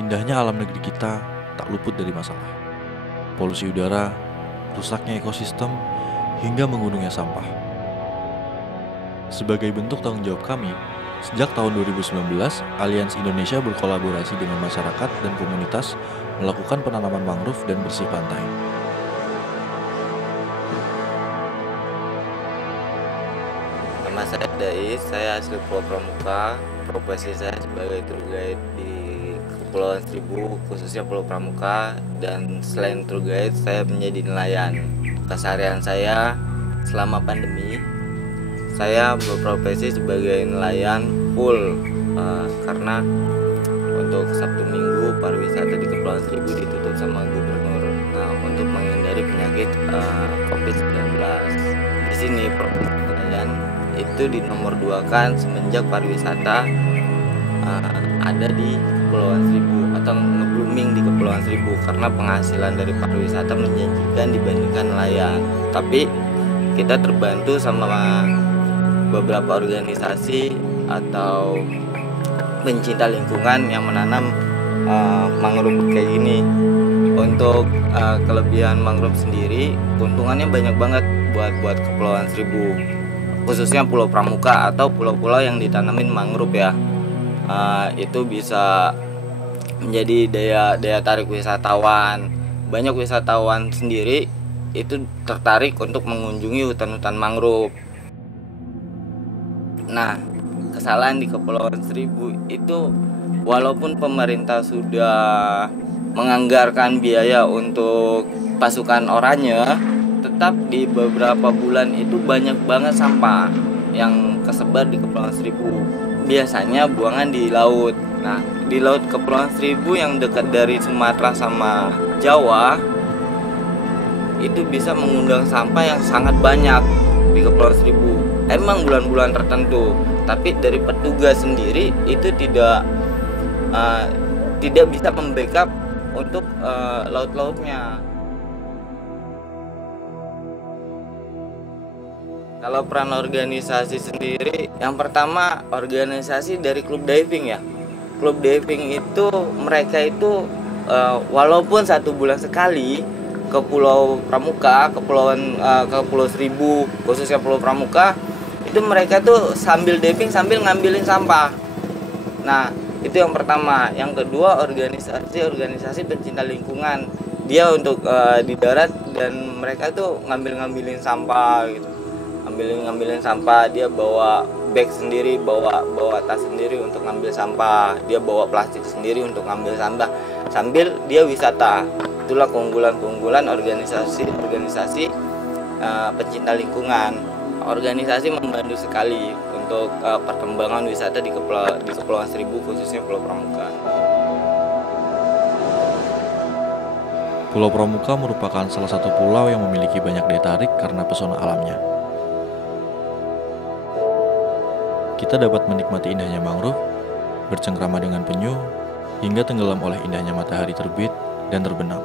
Indahnya alam negeri kita tak luput dari masalah. Polusi udara, rusaknya ekosistem, hingga menggunungnya sampah. Sebagai bentuk tanggung jawab kami, sejak tahun 2019, Aliansi Indonesia berkolaborasi dengan masyarakat dan komunitas melakukan penanaman mangrove dan bersih pantai. Nama saya Dais, saya asli Pulau Pramuka. Profesi saya sebagai tour guide di Kepulauan Seribu, khususnya Pulau Pramuka. Dan selain tour guide, saya menjadi nelayan. Keseharian saya selama pandemi, saya berprofesi sebagai nelayan full karena untuk Sabtu Minggu pariwisata di Kepulauan Seribu ditutup sama gubernur. Nah, untuk menghindari penyakit COVID-19, di sini profesi nelayan itu dinomor 2-kan semenjak pariwisata ada di Kepulauan Seribu atau nge-blooming di Kepulauan Seribu, karena penghasilan dari pariwisata menjanjikan dibandingkan nelayan. Tapi kita terbantu sama beberapa organisasi atau pencinta lingkungan yang menanam mangrove kayak gini. Untuk kelebihan mangrove sendiri, keuntungannya banyak banget buat Kepulauan Seribu, khususnya Pulau Pramuka atau pulau-pulau yang ditanamin mangrove ya. Itu bisa menjadi daya tarik wisatawan. Banyak wisatawan sendiri itu tertarik untuk mengunjungi hutan-hutan mangrove. Nah, kesalahan di Kepulauan Seribu itu, walaupun pemerintah sudah menganggarkan biaya untuk pasukan oranye, tetap di beberapa bulan itu banyak banget sampah yang kesebar di Kepulauan Seribu. Biasanya buangan di laut. Nah, di laut Kepulauan Seribu yang dekat dari Sumatera sama Jawa itu bisa mengundang sampah yang sangat banyak di Kepulauan Seribu. Emang bulan-bulan tertentu, tapi dari petugas sendiri itu tidak bisa membackup untuk laut-lautnya. Kalau peran organisasi sendiri, yang pertama organisasi dari klub diving ya. Klub diving itu mereka itu walaupun 1 bulan sekali ke Pulau Pramuka, ke Pulau Seribu, khususnya Pulau Pramuka, itu mereka tuh sambil diving sambil ngambilin sampah. Nah, itu yang pertama. Yang kedua, organisasi pencinta lingkungan. Dia untuk di darat dan mereka tuh ngambilin sampah gitu. Ngambilin sampah, dia bawa bag sendiri, bawa tas sendiri untuk ngambil sampah, dia bawa plastik sendiri untuk ngambil sampah sambil dia wisata. Itulah keunggulan organisasi pencinta lingkungan. Organisasi membantu sekali untuk perkembangan wisata di Kepulauan Seribu, khususnya Pulau Pramuka. Pulau Pramuka merupakan salah satu pulau yang memiliki banyak daya tarik karena pesona alamnya. Kita dapat menikmati indahnya mangrove, bercengkrama dengan penyu, hingga tenggelam oleh indahnya matahari terbit dan terbenam.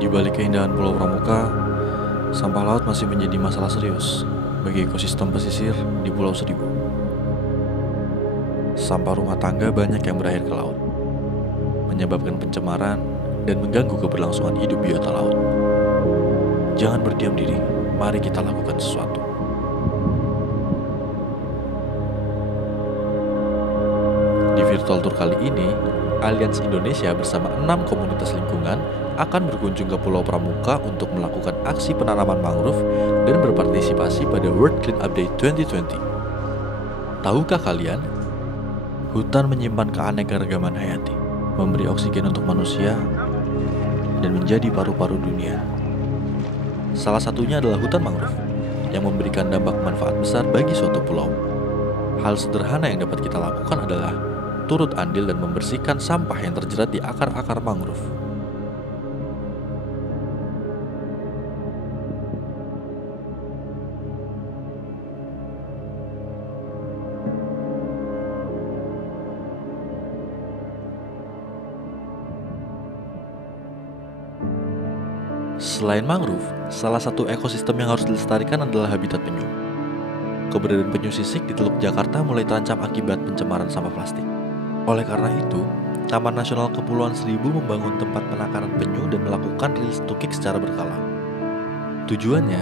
Di balik keindahan Pulau Pramuka, sampah laut masih menjadi masalah serius bagi ekosistem pesisir di Pulau Seribu. Sampah rumah tangga banyak yang berakhir ke laut, menyebabkan pencemaran dan mengganggu keberlangsungan hidup biota laut. Jangan berdiam diri, mari kita lakukan sesuatu. Di virtual tour kali ini, Allianz Indonesia bersama 6 komunitas lingkungan akan berkunjung ke Pulau Pramuka untuk melakukan aksi penanaman mangrove dan berpartisipasi pada World Clean Up Day 2020. Tahukah kalian, hutan menyimpan keanekaragaman hayati, memberi oksigen untuk manusia, dan menjadi paru-paru dunia. Salah satunya adalah hutan mangrove, yang memberikan dampak manfaat besar bagi suatu pulau. Hal sederhana yang dapat kita lakukan adalah turut andil dan membersihkan sampah yang terjerat di akar-akar mangrove. Selain mangrove, salah satu ekosistem yang harus dilestarikan adalah habitat penyu. Keberadaan penyu sisik di Teluk Jakarta mulai terancam akibat pencemaran sampah plastik. Oleh karena itu, Taman Nasional Kepulauan Seribu membangun tempat penangkaran penyu dan melakukan release tukik secara berkala. Tujuannya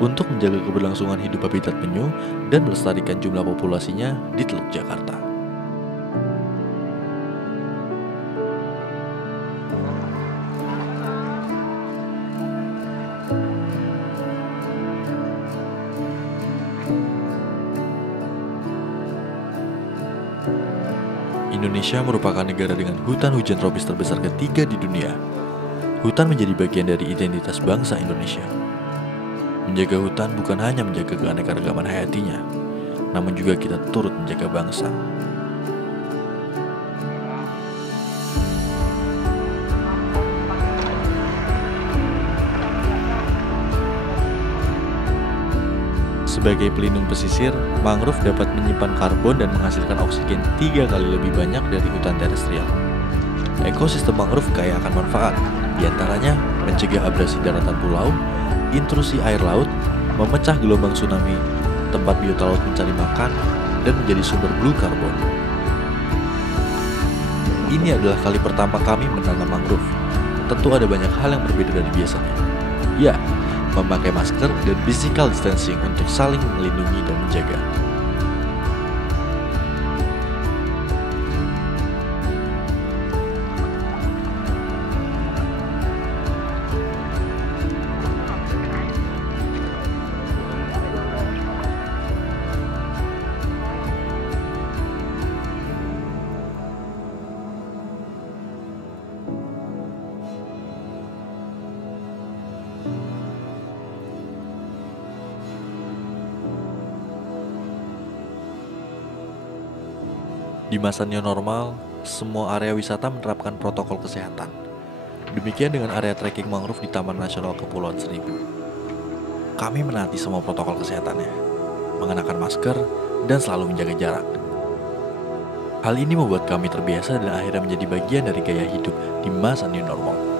untuk menjaga keberlangsungan hidup habitat penyu dan melestarikan jumlah populasinya di Teluk Jakarta. Indonesia merupakan negara dengan hutan hujan tropis terbesar ketiga di dunia. Hutan menjadi bagian dari identitas bangsa Indonesia. Menjaga hutan bukan hanya menjaga keanekaragaman hayatinya, namun juga kita turut menjaga bangsa. Sebagai pelindung pesisir, mangrove dapat menyimpan karbon dan menghasilkan oksigen 3 kali lebih banyak dari hutan terestrial. Ekosistem mangrove kaya akan manfaat, diantaranya mencegah abrasi daratan pulau, intrusi air laut, memecah gelombang tsunami, tempat biota laut mencari makan, dan menjadi sumber blue carbon. Ini adalah kali pertama kami menanam mangrove. Tentu ada banyak hal yang berbeda dari biasanya. Ya, memakai masker dan physical distancing untuk saling melindungi dan menjaga. Di masa new normal, semua area wisata menerapkan protokol kesehatan. Demikian dengan area trekking mangrove di Taman Nasional Kepulauan Seribu. Kami menaati semua protokol kesehatannya, mengenakan masker, dan selalu menjaga jarak. Hal ini membuat kami terbiasa dan akhirnya menjadi bagian dari gaya hidup di masa new normal.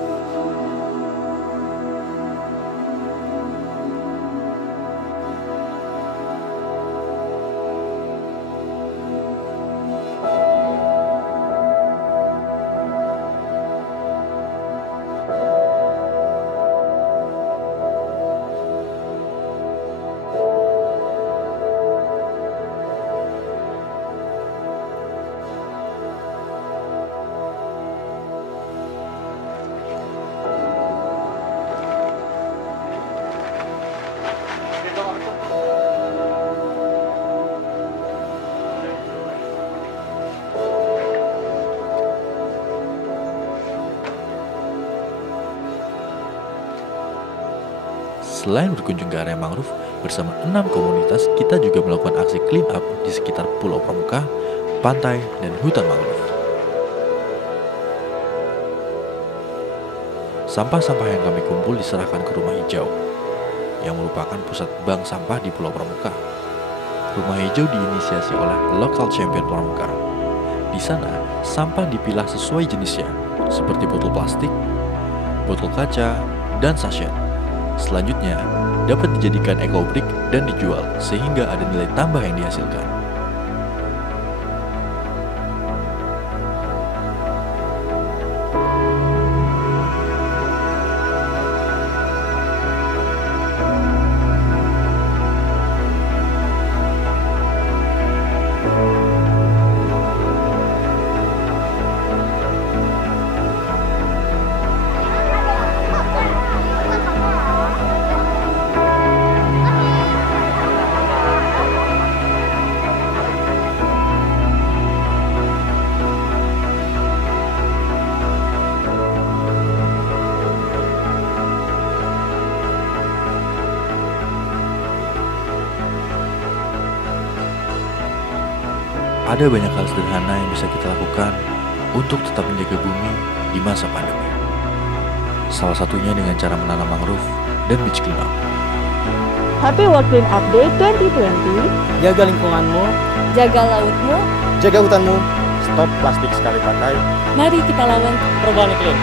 Selain berkunjung ke area mangrove, bersama 6 komunitas, kita juga melakukan aksi clean up di sekitar Pulau Pramuka, pantai, dan hutan mangrove. Sampah-sampah yang kami kumpul diserahkan ke Rumah Hijau, yang merupakan pusat bank sampah di Pulau Pramuka. Rumah Hijau diinisiasi oleh Local Champion Pramuka. Di sana, sampah dipilah sesuai jenisnya, seperti botol plastik, botol kaca, dan sachet. Selanjutnya, dapat dijadikan eco-brick dan dijual, sehingga ada nilai tambah yang dihasilkan. ada banyak hal sederhana yang bisa kita lakukan untuk tetap menjaga bumi di masa pandemi. Salah satunya dengan cara menanam mangrove dan beach cleanup. Happy World Clean Up Day 2020. Jaga lingkunganmu, Jaga lautmu. jaga hutanmu, stop plastik sekali pakai. Mari kita lawan Perubahan iklim.